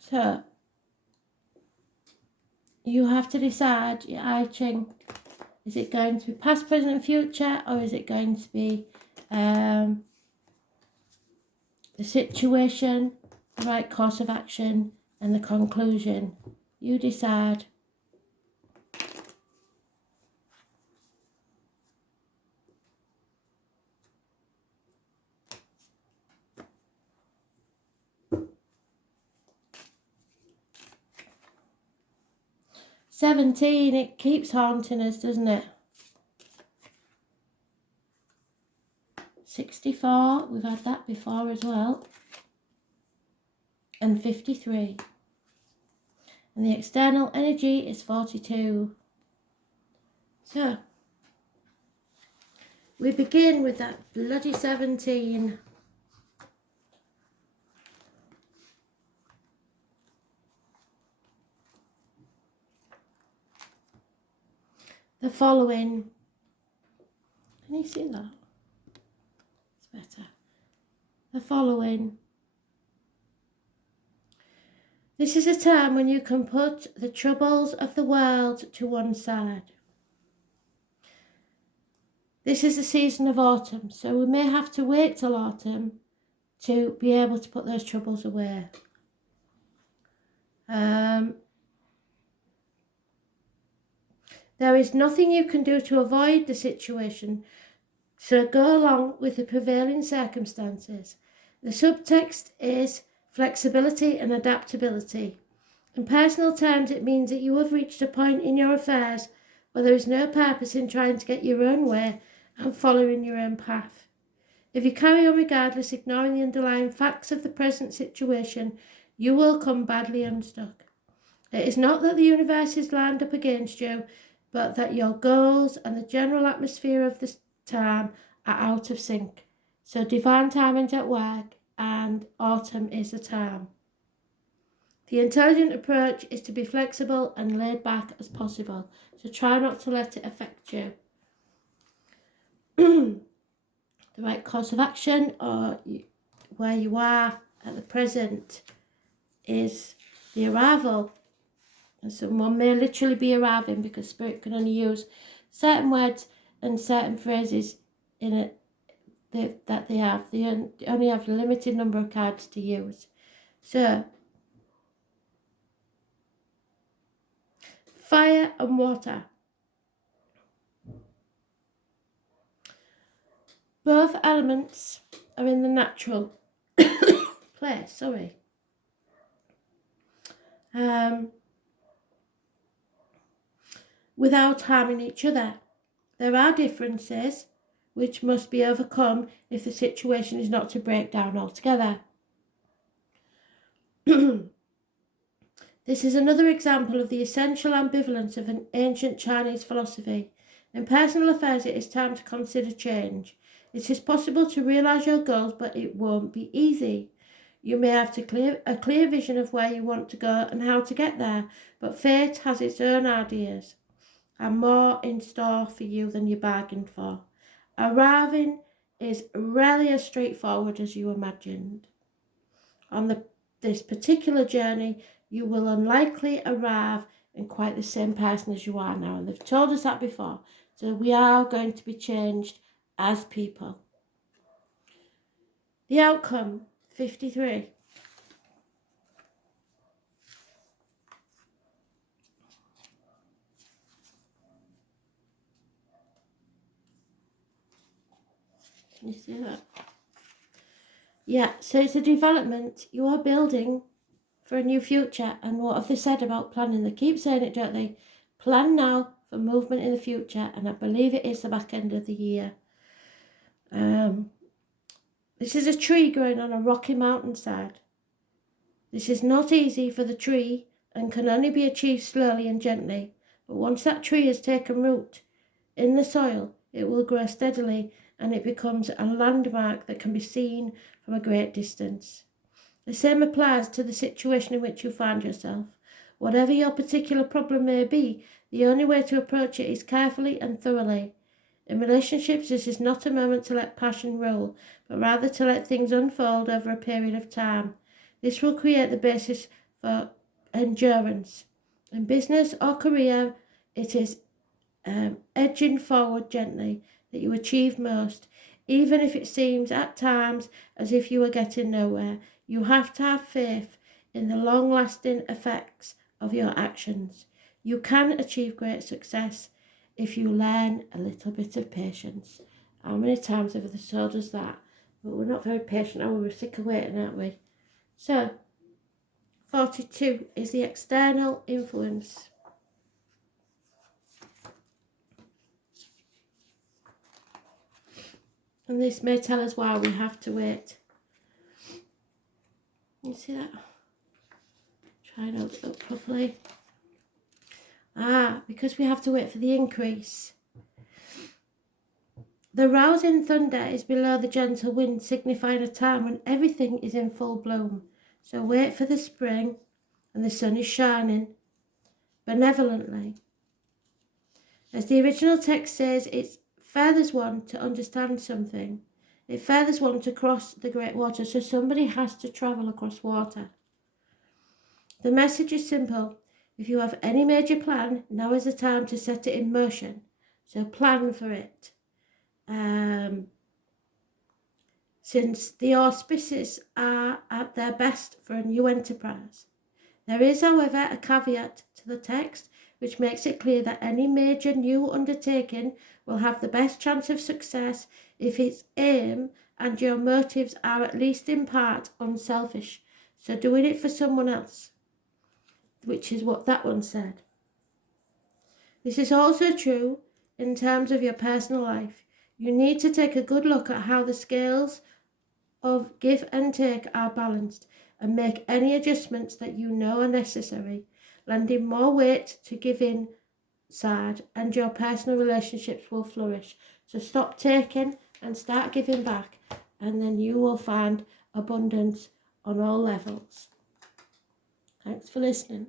So you have to decide, your Ching, is it going to be past, present and future, or is it going to be the situation, the right course of action and the conclusion? You decide. $17, it keeps haunting us, doesn't it? 64, we've had that before as well. And 53. And the external energy is 42. So, we begin with that bloody 17. The following. Can you see that? It's better. The following. This is a time when you can put the troubles of the world to one side. This is the season of autumn, so we may have to wait till autumn to be able to put those troubles away. There is nothing you can do to avoid the situation, so go along with the prevailing circumstances. The subtext is flexibility and adaptability. In personal terms, it means that you have reached a point in your affairs where there is no purpose in trying to get your own way and following your own path. If you carry on regardless, ignoring the underlying facts of the present situation, you will come badly unstuck. It is not that the universe is lined up against you, but that your goals and the general atmosphere of the time are out of sync. So divine timing's at work, and autumn is the time. The intelligent approach is to be flexible and laid back as possible. So try not to let it affect you. The right course of action, or where you are at the present, is the arrival. And someone may literally be arriving because Spirit can only use certain words and certain phrases in it that they have. They only have a limited number of cards to use. So, fire and water. Both elements are in the natural place, without harming each other. There are differences which must be overcome if the situation is not to break down altogether. This is another example of the essential ambivalence of an ancient Chinese philosophy. In personal affairs, it is time to consider change. It is possible to realise your goals, but it won't be easy. You may have a clear vision of where you want to go and how to get there, but fate has its own ideas and more in store for you than you bargained for. Arriving is rarely as straightforward as you imagined. On this particular journey, you will unlikely arrive in quite the same person as you are now. And they've told us that before. So we are going to be changed as people. The outcome, 53. Can you see that? Yeah, so it's a development. You are building for a new future. And what have they said about planning? They keep saying it, don't they? Plan now for movement in the future. And I believe it is the back end of the year. This is a tree growing on a rocky mountainside. This is not easy for the tree and can only be achieved slowly and gently. But once that tree has taken root in the soil, it will grow steadily and it becomes a landmark that can be seen from a great distance. The same applies to the situation in which you find yourself. Whatever your particular problem may be, the only way to approach it is carefully and thoroughly. In relationships, this is not a moment to let passion rule, but rather to let things unfold over a period of time. This will create the basis for endurance. In business or career, it is edging forward gently that you achieve most, even if it seems at times as if you are getting nowhere. You have to have faith in the long-lasting effects of your actions. You can achieve great success if you learn a little bit of patience. How many times have the soul does that? But we're not very patient, are we? We're sick of waiting, aren't we? So, 42 is the external influence. And this may tell us why we have to wait. You see that? Try and hold it up properly. Because we have to wait for the increase. The rousing thunder is below the gentle wind, signifying a time when everything is in full bloom. So wait for the spring, and the sun is shining benevolently. As the original text says, it furthers one to understand something. It furthers one to cross the great water, so somebody has to travel across water. The message is simple. If you have any major plan, now is the time to set it in motion. So plan for it. Since the auspices are at their best for a new enterprise. There is, however, a caveat to the text which makes it clear that any major new undertaking will have the best chance of success if its aim and your motives are at least in part unselfish. So doing it for someone else, which is what that one said. This is also true in terms of your personal life. You need to take a good look at how the scales of give and take are balanced and make any adjustments that you know are necessary, lending more weight to giving side, and your personal relationships will flourish. So stop taking and start giving back, and then you will find abundance on all levels. Thanks for listening.